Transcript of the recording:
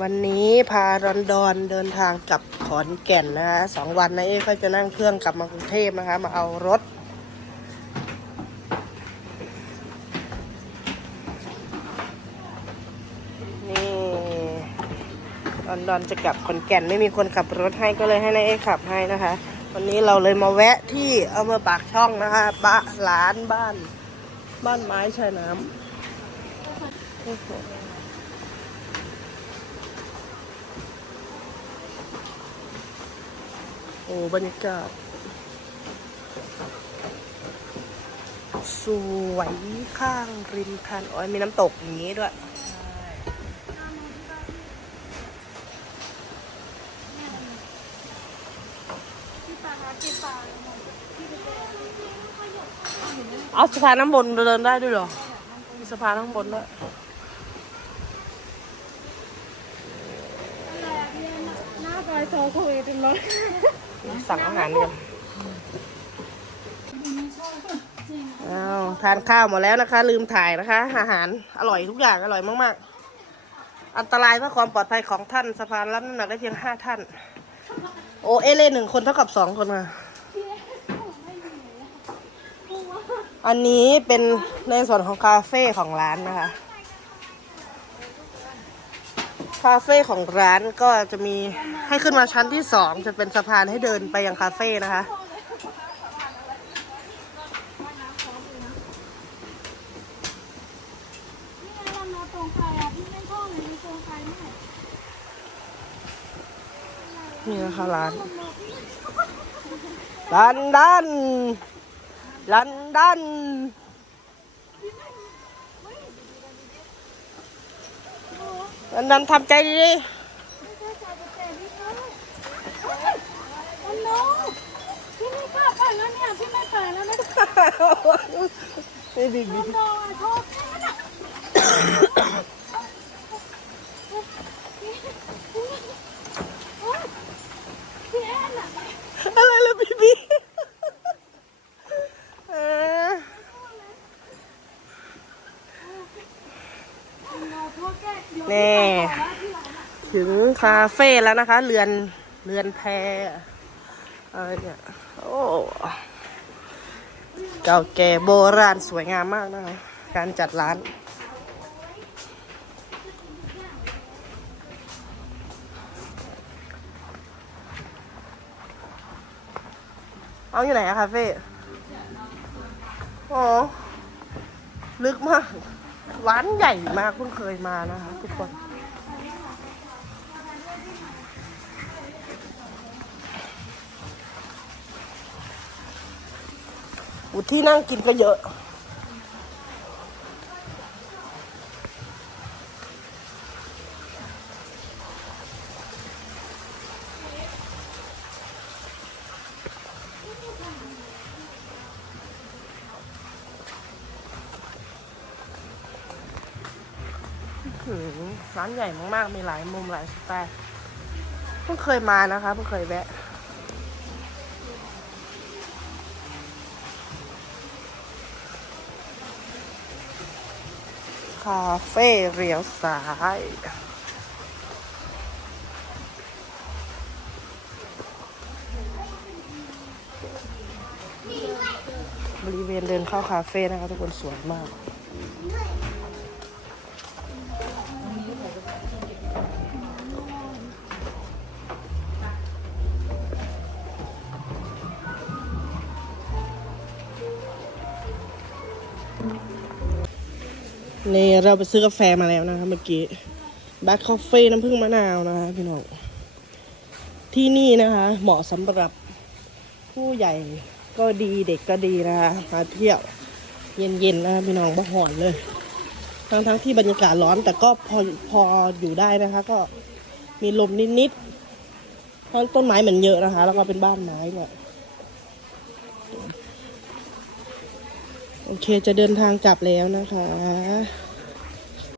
วันนี้พารอนดอนเดินทางกลับขอนแก่นนะคะสองวันนะเอ๊ก็จะนั่งเครื่องกลับมากรุงเทพนะคะ มาเอารถ นี่ลอนดอนจะกลับขอนแก่นไม่มีคนขับรถให้ก็เลยให้นายเอ๊ขับให้นะคะ วันนี้เราเลยมาแวะที่อำเภอปากช่องนะคะบ้านร้านบ้าน บ้านไม้ชายน้ำ อ้โอ้บรรยากาศ สวยข้างริมทานอ้อยมีน้ำตกอย่างนี้ด้วย เอาสะพานน้ำบนเดินได้ด้วยเหรอ มีสะพานข้างบนด้วยหน้าซอยโซคุยเป็นรถ สั่งอาหารกันอ้าวทานข้าวหมดแล้วนะคะ ลืมถ่ายนะคะ อาหารอร่อยทุกอย่างอร่อยมากๆ อันตรายเพื่อความปลอดภัยของท่านสะพานรับน้ำหนักได้เพียงห้าท่าน โอเอเล่หนึ่งคนเท่ากับสองคนค่ะอันนี้เป็นในส่วนของคาเฟ่ของร้านนะคะ คาเฟ่ของร้านก็จะมีให้ขึ้นมาชั้นที่สองจะเป็นสะพานให้เดินไปยังคาเฟ่นะคะ นี่ค่ะพี่ไม่ชอบเลยมีตรงไฟไหมนี่นะคะร้านลันดันลันดัน มันดำทำใจดีไม่ใช่ใจจะเตะพี่เขาอันโน้พี่ไม่กล้าไปแล้วเนี่ยพี่ไม่ไปแล้วนะๆนี่ดีอันโน้อะโทษแม่น่ะพี่แอนอะ อะไรล่ะพี่พี่เออ อันโน้โทษแกเดี๋ยว นี่ถึงคาเฟ่แล้วนะคะ เรือน เรือนแพอะไรเนี่ย โอ้เก่าแก่โบราณสวยงามมากนะคะ การจัดร้าน เอาอยู่ไหนอะคาเฟ่โอ้ลึกมาก ร้านใหญ่มากเพิ่งเคยมานะคะทุกคน อุที่นั่งกินก็เยอะ ร้านใหญ่มากๆ มีหลายมุมหลายสไตล์ เพิ่งเคยมานะคะเพิ่งเคยแวะ คาเฟ่เรียวซ้ายบริเวณเดินเข้าคาเฟ่นะคะทุกคนสวยมาก นี่เราไปซื้อกาแฟมาแล้วนะคะเมื่อกี้แบล็คคอฟฟี่น้ำผึ้งมะนาวนะคะพี่น้องที่นี่นะคะ เหมาะสำหรับผู้ใหญ่ก็ดีเด็กก็ดีนะคะมาเที่ยวเย็นๆนะคะพี่น้องบ่หอนเลย ทั้งๆที่บรรยากาศร้อนแต่ก็พอพออยู่ได้นะคะ ก็มีลมนิดๆเพราะต้นไม้เหมือนเยอะนะคะ แล้วก็เป็นบ้านไม้ด้วย โอเคจะเดินทางกลับแล้วนะคะ